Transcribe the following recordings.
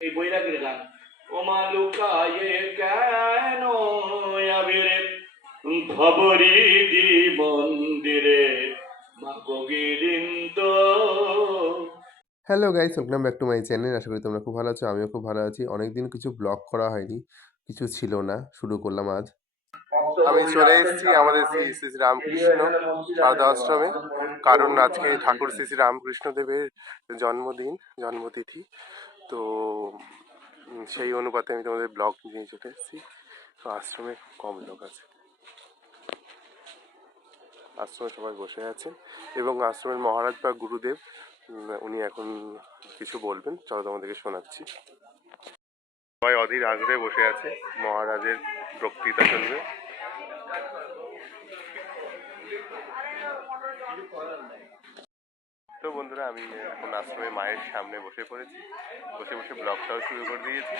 এই বৈরাগীর গান। ও মা লুকায়ে কেন আবিরে খবরি দি মন্দিরে মা Gobinda. Hello guys, welcome back to my channel. আশা করি তোমরা খুব ভালো আছো, আমিও খুব ভালো আছি। অনেকদিন কিছু ব্লগ করা হয়নি, কিছু ছিল না, শুরু করলাম আজ। আমি চলে এসেছি আমাদের শ্রী শ্রী রামকৃষ্ণ সারদা আশ্রমে, কারণ আজকে ঠাকুর শ্রী শ্রী রামকৃষ্ণ দেবের জন্মদিন, জন্মতিথি। তো সেই অনুপাতে আমি তোমাদের ব্লগ নিয়ে চলে এসেছি। তো আশ্রমে খুব কম লোক আছে, আশ্রমে সবাই বসে আছেন এবং আশ্রমের মহারাজ বা গুরুদেব উনি এখন কিছু বলবেন, চলো তোমাদেরকে শোনাচ্ছি। সবাই অধীর আগ্রহে বসে আছে, মহারাজের বক্তৃতা চলবে। তো বন্ধুরা, আমি এখন আশ্রমে মায়ের সামনে বসে পড়েছি, বসে বসে ব্লগটাও শুরু করে দিয়েছি।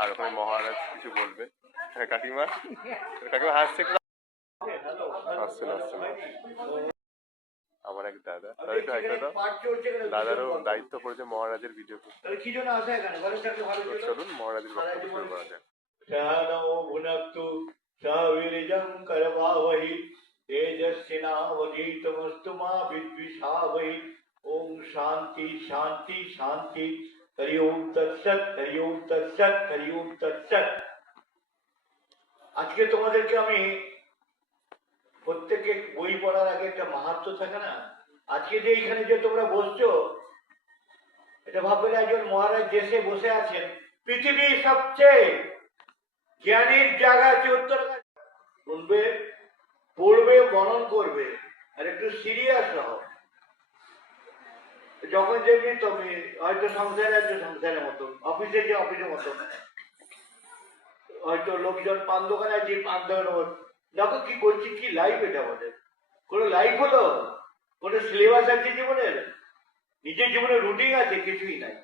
আর ওখানে মহারাজ কিছু বলবে। হ্যাঁ কাকিমা, কাকিমা হাসছে, আসছেন আসছেন। আমার এক দাদা, দাদারও দায়িত্ব পড়েছে মহারাজের ভিডিও করতে। চলুন মহারাজের বক্তব্য শুরু করা যাক। तेजस्विनावधीतमस्तु मा विद्विषावहि। ओम शांति शांति शांति। हरि ओम तत्सत, हरि ओम तत्सत, हरि ओम तत्सत। আজকে তোমাদেরকে আমি প্রত্যেকে বই পড়ার আগে একটা মাহাত্ম্য থাকে না। আজকে যে এখানে যে তোমরা বসছো, এটা ভাববে একজন মহারাজ দেশে বসে আছেন, পৃথিবীর সবচেয়ে জ্ঞানীর জায়গা হচ্ছে উত্তর। শুনবে, পড়বে, মনন করবে, আর একটু সিরিয়াস হও। যখন যেমনি তুমি হয়তো সংসারে আছে সংসারের মতো, অফিসে যে অফিসের মতো, হয়তো লোকজন পান দোকানে আছে পান দোকানের মতো। দেখো কি করছি, কি লাইফ এটা আমাদের। কোনো লাইফ হলো, কোনো সিলেবাস আছে জীবনের, নিজের জীবনে রুটিন আছে, কিছুই নাই।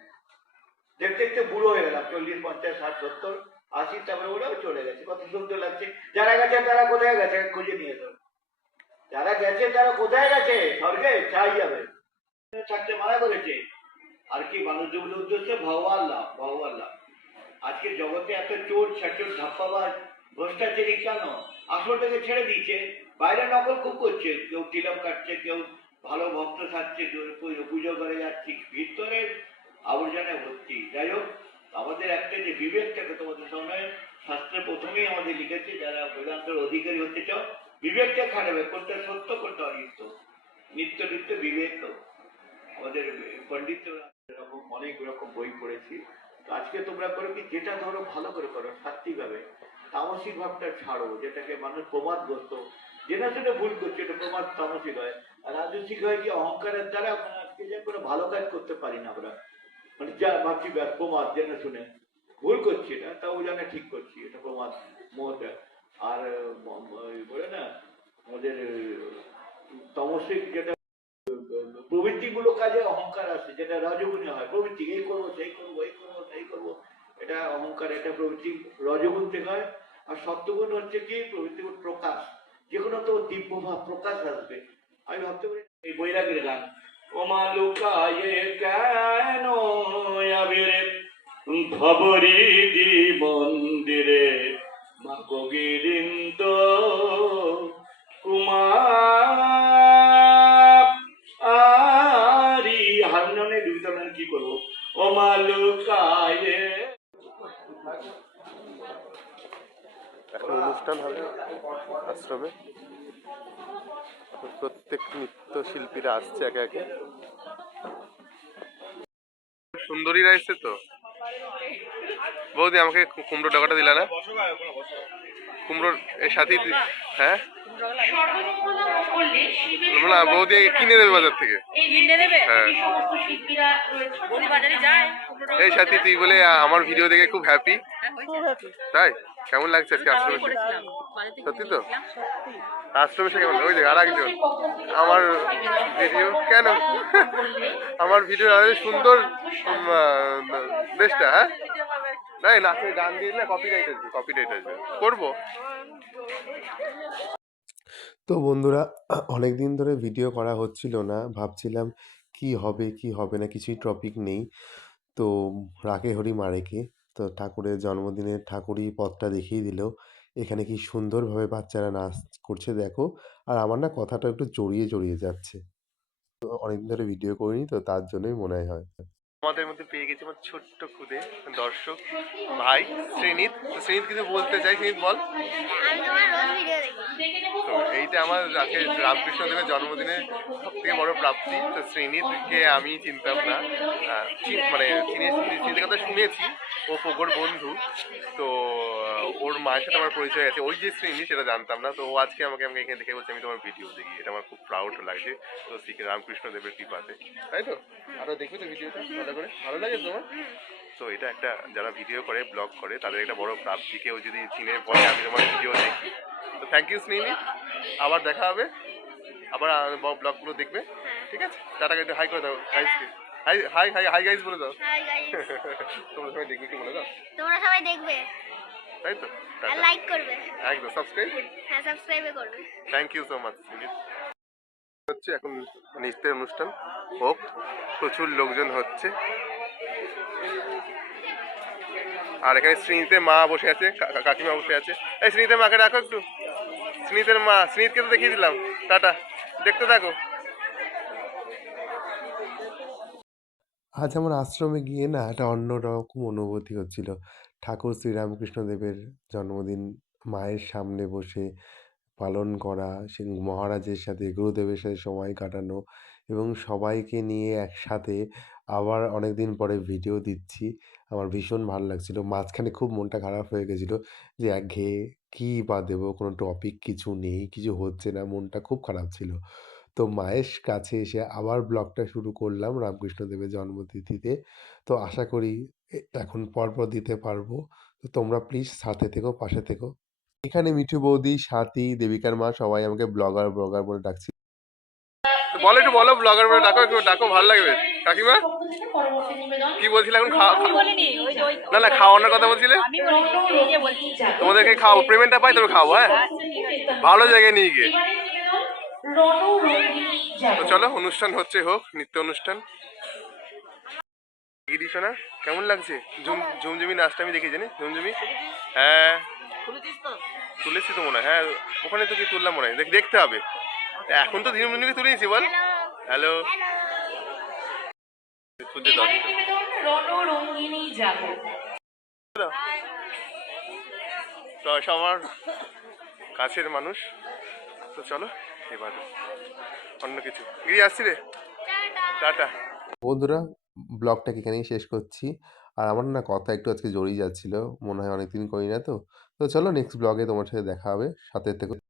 দেখতে দেখতে বুড়ো হয়ে গেলাম, 40, 50, 60, 70, 80, তারপরে ওরাও চলে গেছে। কত সুন্দর লাগছে। যারা গেছে তারা কোথায় গেছে খুঁজে নিয়ে এসো। যারা গেছে তারা কোথায় গেছে? স্বর্গে চাই যাবে, থাকতে মানা করেছে। আর কি মানুষ জীবনের উদ্দেশ্যে ভগবান লাভ, ভগবান লাভ। আজকে জগতে এত চোর ছাচোর ধাপ্পাবাজ ভ্রষ্টাচারী কেন? আসলটাকে ছেড়ে দিচ্ছে, বাইরে নকল খুব করছে। কেউ তিলক কাটছে, কেউ ভালো ভক্ত থাকছে, কেউ পুজো করে যাচ্ছে, ভিতরের আবর্জনায় ভর্তি। যাই হোক, আমাদের একটা যে বিবেকটাকে তোমাদের সামনে শাস্ত্রে প্রথমেই আমাদের লিখেছে, যারা বেদান্তের অধিকারী হতে চাও বিবেকটা খাটাবে, কোনটা সত্য কোনটা অনিত্য। নিত্য নিত্য বিবেক। আমাদের পণ্ডিতরা এরকম অনেক রকম বই পড়েছি। আজকে তোমরা করো কি, যেটা ধরো ভালো করে করো, সাত্বিক ভাবে। তামসিক ভাবটা ছাড়ো, যেটাকে মানুষ প্রমাদগ্রস্ত, জেনে শুনে ভুল করছে, এটা প্রমাদ তামসিক হয়। আর রাজস্বিক হয় কি, অহংকারের দ্বারা আজকে যে কোনো ভালো কাজ করতে পারি না আমরা। মানে যা ভাবছি প্রমাদ, জেনে শুনে ভুল করছি, এটা তাও জানে ঠিক করছি, এটা প্রমাদ মোহটা। আর বলে না আমাদের তামসিক যেটা প্রবৃত্তি গুলো কাজে অহংকার আছে, যেটা রজগুণে হয়। প্রবৃত্তি এই করবো সেই করবো এই করবো সেই করবো, এটা অহংকার, এটা প্রবৃত্তি রজগুণ থেকে হয়। আর সত্যগুণ হচ্ছে কি, প্রবৃত্তিগুণ প্রকাশ, যে কোনো তো দিব্য ভাব প্রকাশ আসবে। আমি ভাবতে পারি এই বৈরাগীর গান। ও মা লুকায়ে কেন আবিরে খবরি দি মন্দিরে মা গোবিন্দ কুমার। আরি হারমোনিয়ামে দুইটা কি করবো? ও মা লুকায়ে। এখন অনুষ্ঠান হবে আশ্রমে, প্রত্যেক নৃত্য শিল্পীরা আসছে একে একে। সুন্দরীরা এসছে তো। বৌদি আমাকে কুমড়ো টাকাটা দিলা না? কুমড়োর এর সাথেই, হ্যাঁ না বৌদি কিনে দেবে বাজার থেকে। হ্যাঁ এই সাথী, তুই বলে আমার ভিডিও দেখে খুব হ্যাপি, তাই? কেমন লাগছে আজকে আশ্রমে? সত্যি তো? আশ্রমে এসে কেমন? ওই দেখ আর একজন আমার ভিডিও কেন আমার ভিডিও সুন্দর বেশটা। হ্যাঁ নাই নাচে গান দিয়ে না কপিরাইট আসবে, কপিরাইট আসবে, করবো। তো বন্ধুরা, অনেক দিন ধরে ভিডিও করা হচ্ছিল না, ভাবছিলাম কি হবে কি হবে না, কিছুই টপিক নেই। তো রাখে হরি মারেকে। তো ঠাকুরের জন্মদিনের ঠাকুরই পথটা দেখিয়ে দিল। এখানে কি সুন্দরভাবে বাচ্চারা নাচ করছে দেখো। আর আমার না কথাটা একটু জড়িয়ে, জড়িয়ে যাচ্ছে। তো অনেকদিন ধরে ভিডিও করিনি তো তার জন্যই মনে হয়। আমাদের মধ্যে পেয়ে গেছি আমার ছোট্ট খুদে দর্শক ভাই শ্রীনিত। তো শ্রীনিত কিছু বলতে চাই, শ্রীনিত বল। আমি তোমার রোজ ভিডিও দেখি। তো এইটা আমার আজকে রামকৃষ্ণদেবের জন্মদিনের সব থেকে বড় প্রাপ্তি। তো শ্রীনিতকে আমি চিনতাম না, মানে শ্রীনিতের কথা শুনেছি, ও পোগোর বন্ধু। তো ওর মায়ের সাথে আমার পরিচয় আছে, ওই যে শ্রীনিত সেটা জানতাম না। তো ও আজকে আমাকে এখানে দেখে বলছে আমি তোমার ভিডিও দেখি, এটা আমার খুব প্রাউড লাগছে। তো শ্রী রামকৃষ্ণদেবের কৃপাতে, তাই তো। আরো দেখবি তো ভিডিওটা ভালো করে, ভালো লাগে তোমার? তো এটা একটা, যারা ভিডিও করে ব্লগ করে তাদের একটা বড় প্রাপ্তি, কেউ যদি চিনে বলে আমি তোমার ভিডিও দেখি। তো থ্যাংক ইউ স্নেহি, আবার দেখা হবে, আবার ব্লগগুলো দেখবে, ঠিক আছে? টাটাকে একটু হাই করে দাও গাইজকে, hi hi hi hi guys বলে দাও। হাই গাইস, তোমরা সবাই দেখবে কি বলে দাও, তোমরা সবাই দেখবে তাই তো। আর টাটা, লাইক করবে। একদম সাবস্ক্রাইব। হ্যাঁ, সাবস্ক্রাইব করবে। Thank you so much. হচ্ছে এখন নৃত্যের অনুষ্ঠান হোক, প্রচুর লোকজন হচ্ছে। আর এখানে শ্রীনিতের মা বসে আছে, কাকিমা বসে আছে। এই শ্রীনিতের মাকে রাখো একটু, স্মিতের মা, স্মিতকে তো দেখিয়ে দিলাম। টাটা, দেখতে থাকো। আজ আমার আশ্রমে গিয়ে না একটা অন্যরকম অনুভূতি হচ্ছিল। ঠাকুর শ্রীরামকৃষ্ণদেবের জন্মদিন মায়ের সামনে বসে পালন করা, সে মহারাজের সাথে গুরুদেবের সাথে সময় কাটানো এবং সবাইকে নিয়ে একসাথে আবার অনেকদিন পরে ভিডিও দিচ্ছি। আমার ভীষণ ভালো লাগছিল। মাঝখানে খুব মনটা খারাপ হয়ে গেছিল যে একঘেয়ে কী বা দেবো, কোনো টপিক কিছু নেই, কিছু হচ্ছে না, মনটা খুব খারাপ ছিল। তো মায়ের কাছে এসে আবার ব্লগটা শুরু করলাম রামকৃষ্ণদেবের জন্মতিথিতে। তো আশা করি এখন পরপর দিতে পারবো। তো তোমরা প্লিজ সাথে থেকো, পাশে থেকো। এখানে মিঠু বৌদি, স্বাতী, দেবিকার মা সবাই আমাকে ব্লগার, ব্লগার বলে ডাকছে। তো বলো একটু, বলো ব্লগার বলে ডাকো, একটু ডাকো, ভালো লাগবে। কাকিমা কি বলছিলে এখন? না না, খাওয়ানোর কথা বলছিলে। তোমাদেরকে খাও, পেমেন্টটা পাই তবে খাও, হ্যাঁ, ভালো জায়গায় নিয়ে গিয়ে। তো চলো, অনুষ্ঠান হচ্ছে, হোক নৃত্য অনুষ্ঠান। দিছো না, কেমন লাগছে? ঝুমঝুমি নাচটা আমি দেখি জানি, ঝুমঝুমি। হ্যাঁ তুলেছি তো মনে হয়, হ্যাঁ ওখানে তো কি তুললাম মনে হয়, দেখতে হবে। এখন তো ঝুমঝুমিকে তুলে নিয়েছি, বল হ্যালো। তো সবার কাছের মানুষ। তো চলো এবার অন্য কিছু, গিয়ে আসছি রে, টাটা। বন্ধুরা, ব্লগটাকে এখানেই শেষ করছি। আর আমার না কথা একটু আজকে জড়িয়ে যাচ্ছিল, মনে হয় অনেকদিন করি না তো। তো চলো নেক্সট ব্লগে তোমার সাথে দেখা হবে, সাথে থেকো।